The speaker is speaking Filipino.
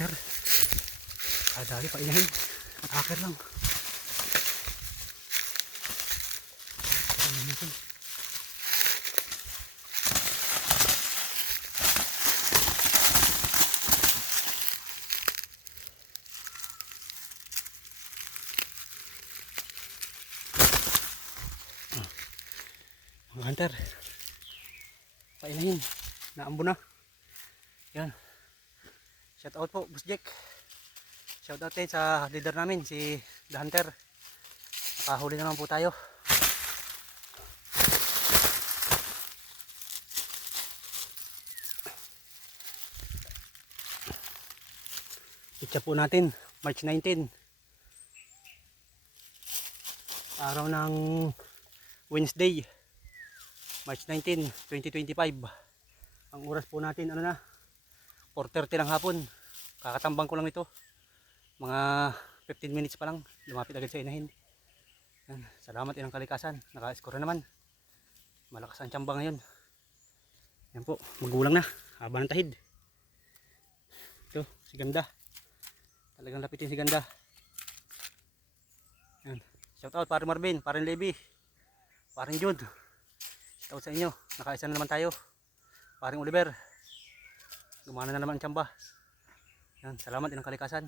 hunter. Dali pa inahin. Aker lang. Ano natin? Mga hunter, painahin, naambo na. Yan, shout out po Boss Jack, shout out sa leader namin si The Hunter. Nakahuli naman po tayo. Pitsa po natin March 19, araw ng Wednesday, March 19, 2025. Ang oras po natin ano na, 4:30 ng hapon. Kakatambang ko lang ito. Mga 15 minutes pa lang, lumapit agad sa inahin. Yan. Salamat inang kalikasan. Naka-score na naman. Malakas ang tsamba ngayon. Yan po, magulang na. Haba ng tahid. Ito, si ganda. Talagang lapitin si ganda. Yan. Shout out paring Marvin, paring Levi, paring Jude. Shout out sa inyo. Nakaisa na naman tayo. Paring Oliver. Gumana na naman ang tsamba. Yan, salamat inang kalikasan.